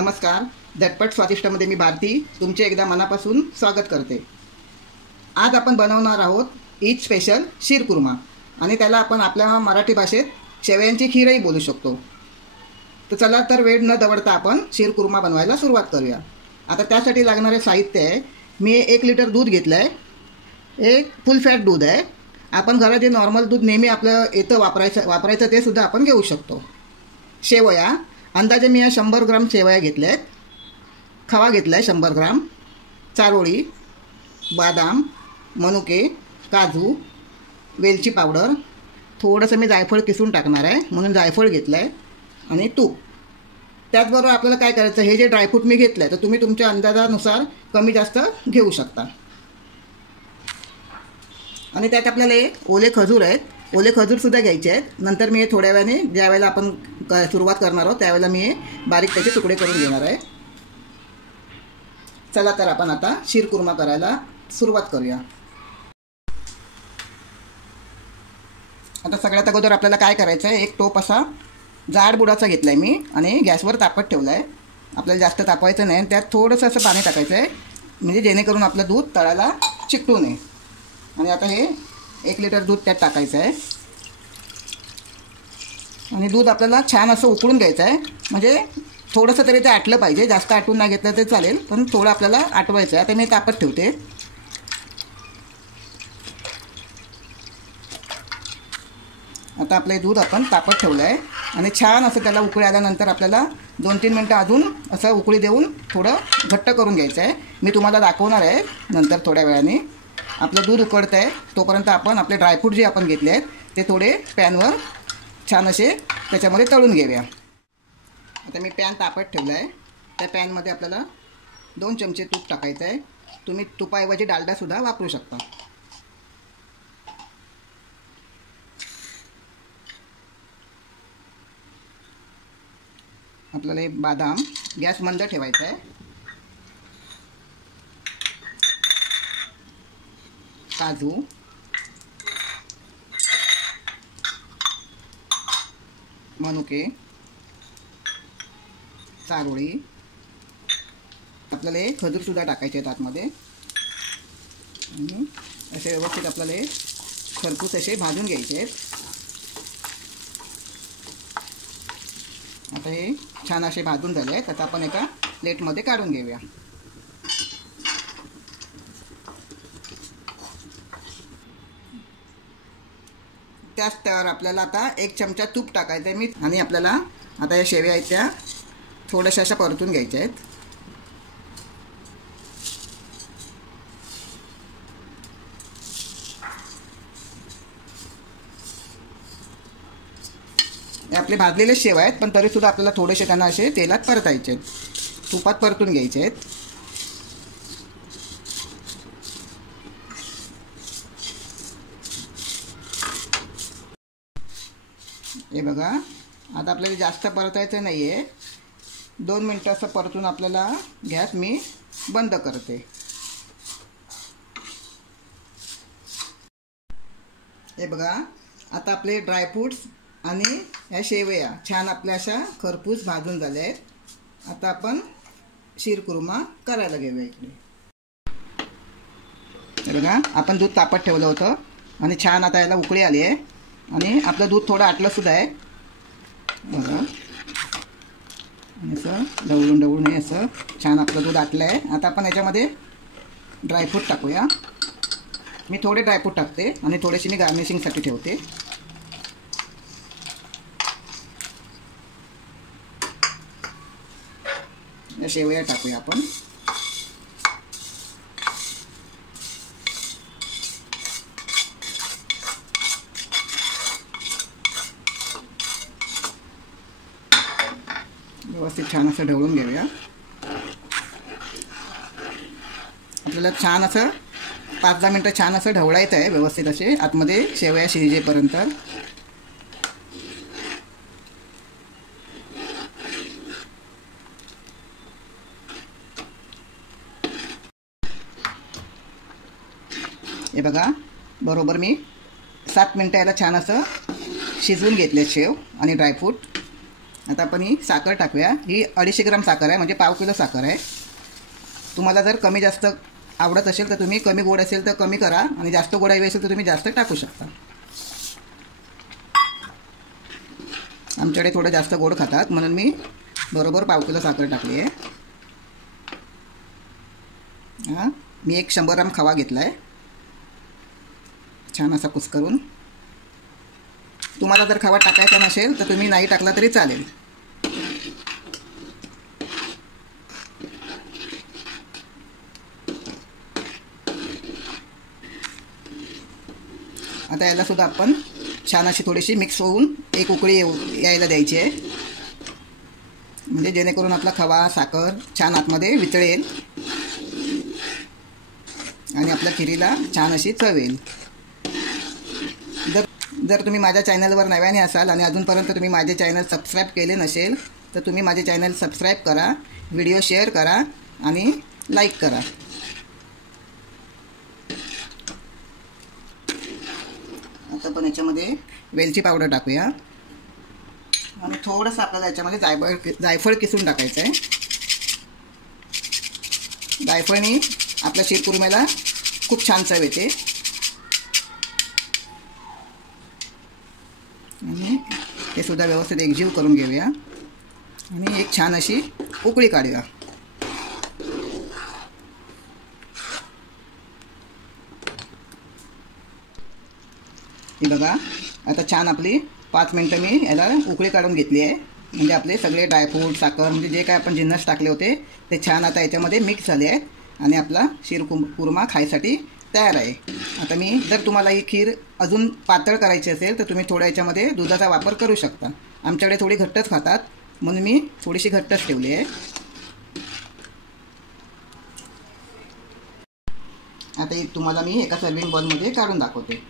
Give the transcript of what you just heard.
नमस्कार, झटपट स्वादिष्टमध्ये मी भारती तुमचे एकदा मनापासून स्वागत करते। आज आपण बनवणार आहोत ईद स्पेशल शीरकुर्मा आणि त्याला आपण आपल्या मराठी भाषेत शेवयांची खीरही बोलू शकतो। तर चला तर वेळ न दवडता आपण शीरकुर्मा बनवायला सुरुवात करूया। आता त्यासाठी लागणारे साहित्य आहे, मी 1 लिटर दूध घेतलं आहे, एक फुल फॅट दूध आहे। आपण घरात जे नॉर्मल दूध नेहमी आपलं येतं वापरायचं ते सुद्धा आपण घेऊ शकतो। शेवया अंदाजे मी 100 ग्राम शेवया घेतल्या आहेत। खवा घेतला आहे 100 ग्राम, चारोळी, बदाम, मनुके, काजू, वेलची पावडर, थोडंसं मी जायफळ किसून टाकणार आहे म्हणून जायफळ घेतलं आहे आणि तूप। त्याचबरोबर आपल्याला काय करायचं, हे जे ड्रायफ्रूट मी घेतलं आहे तर तुम्ही तुमच्या अंदाजानुसार कमी जास्त घेऊ शकता। आणि त्यात आपल्याला ओले खजूर आहेत, ओले खजूरसुद्धा घ्यायचे आहेत। नंतर मी थोड्या वेळाने ज्यावेळेला आपण सुरुवात करणार आहोत त्यावेळेला मी बारीक त्याचे तुकडे करून घेणार आहे। चला तर आपण आता शीरकुर्मा करायला सुरुवात करूया। आता सगळ्यात अगोदर आपल्याला काय करायचं आहे, एक टोप असा जाड बुडाचा घेतला आहे मी आणि गॅसवर तापत ठेवला आहे। आपल्याला जास्त तापवायचं नाही, त्यात थोडंसं असं पाणी टाकायचं आहे म्हणजे जेणेकरून आपलं दूध तळाला चिकटू नये। आणि आता हे 1 लिटर दूध त्यात टाकायचं आहे आणि दूध आपल्याला छान असं उकळून घ्यायचं आहे, म्हणजे थोडंसं तरी ते आटलं पाहिजे, जास्त आटून नाही घेतलं तर चालेल पण थोडं आपल्याला आटवायचं आहे। आता मी तापत ठेवते। आता आपलं दूध आपण तापत ठेवलं आहे आणि छान असं त्याला उकळी आल्यानंतर आपल्याला 2-3 मिनटं अजून असं उकळी देऊन थोडं घट्ट करून घ्यायचं आहे। मी तुम्हाला दाखवणार आहे नंतर थोड्या वेळाने। आपलं दूध उकळतं आहे तोपर्यंत आपण आपले ड्रायफ्रूट जे आपण घेतले आहेत ते थोडे पॅनवर छान असे त्याच्यामध्ये तळून घेऊया। आता मी पॅन तापत ठेवला आहे, त्या पॅनमध्ये आपल्याला 2 चमचे तूप टाकायचं आहे। तुम्ही तुपाऐवजी डालडासुद्धा वापरू शकता। आपल्याला हे बदाम गॅस मंद ठेवायचा आहे, काजू, मनुके, चारोळी, आपल्याला हे खजूरसुद्धा टाकायचे आहेत आतमध्ये आणि असे व्यवस्थित आपल्याला हे खरपूस असे भाजून घ्यायचे आहेत। आता हे छान असे भाजून झाले आहेत, आता आपण एका प्लेटमध्ये काढून घेऊया। त्याच त्यावर आपल्याला आता 1 चमचा तूप टाकायचं आहे मी आणि आपल्याला आता या शेवया आहेत त्या थोड्याशा अशा परतून घ्यायच्या आहेत। हे आपले भाजलेले शेवया आहेत पण तरीसुद्धा आपल्याला थोडेसे त्यांना असे तेलात परतायचे आहेत, तुपात परतून घ्यायचे आहेत। हे बघा, आता आपल्याला जास्त परतायचं नाही आहे, 2 मिनटं असं परतून आपल्याला गॅस मी बंद करते। हे बघा, आता आपले ड्रायफ्रूट्स आणि ह्या शेवया छान आपल्या अशा खरपूस भाजून झाल्या आहेत। आता आपण शीरकुर्मा करायला घेऊया इकडे। हे बघा, आपण दूध तापत ठेवलं होतं आणि छान आता याला उकळी आली आहे आणि आपलं दूध थोडं आटलंसुद्धा आहे बघा। असं ढवळून हे असं छान आपलं दूध आटलं आहे। आता आपण याच्यामध्ये ड्रायफ्रूट टाकूया। मी थोडे ड्रायफ्रूट टाकते आणि थोडेसे मी गार्निशिंगसाठी ठेवते। या शेवया टाकूया आपण। व्यवस्थित छान असं ढवळून घेऊया। आपल्याला छान असं 5-10 मिनटं छान असं ढवळायचं आहे व्यवस्थित असे आतमध्ये शेवया शिजेपर्यंत। हे बघा, बरोबर मी 7 मिनटं याला छान असं शिजवून घेतले शेव आणि ड्रायफ्रूट। आता आपण ही साखर टाकूया. ही 250 ग्राम साखर आहे, म्हणजे पाव किलो साखर आहे. तुम्हाला जर कमी जास्त आवडत असेल तर तुम्ही कमी गोड असेल तर कमी करा, आणि जास्त गोड हवी असेल तर तुम्ही जास्त टाकू शकता. आमच्याकडे थोडं जास्त गोड खातात म्हणून मी बरोबर पाव किलो साखर टाकली आहे. हां, मी एक 100 ग्राम खवा घेतला आहे, छान असा कुस्करून. तुम्हाला जर खवा टाकायचा नसेल तर तुम्ही नाही टाकला तरी चालेल. आता याला सुद्धा आपण छान अशी थोडीशी मिक्स होऊन एक उकळी यायला द्यायची आहे, म्हणजे जेणेकरून आपला खवा साखर छान आतमध्ये वितळेल आणि आपल्या खिरीला छान अशी चव येईल. जर तुम्ही माझ्या चॅनलवर नव्याने असाल आणि अजूनपर्यंत तुम्ही माझे चॅनल सबस्क्राईब केले नसेल तर तुम्ही माझे चॅनल सबस्क्राईब करा, व्हिडिओ शेअर करा आणि लाईक करा. आता आपण याच्यामध्ये वेलची पावडर टाकूया आणि थोडंसं आपल्याला याच्यामध्ये जायफळ किसून टाकायचं आहे. जायफळनी आपल्या शीरकुर्म्याला खूप छान चव येते. आणि ते सुद्धा व्यवस्थित एकजीव करून घेऊया आणि एक छान अशी उकळी काढूया. ही बघा, आता छान आपली 5 मिनटं मी याला उकळी काढून घेतली आहे. म्हणजे आपले सगळे ड्रायफ्रूट साखर म्हणजे जे काय आपण जिन्नस टाकले होते ते छान आता याच्यामध्ये मिक्स झाले आहेत आणि आपला शीरकुर्मा खायसाठी तयार आहे. आता जर तुम्हाला ही खीर अजून पातळ करायची असेल तर तुम्ही थोड्या याच्यामध्ये दुधाचा वापर करू शकता. आमच्याकडे थोडी घट्टच खातात म्हणून मी थोडीशी घट्टच ठेवली आहे. आता तुम्हाला मी एका सर्विंग बॉलमध्ये काढून दाखवते.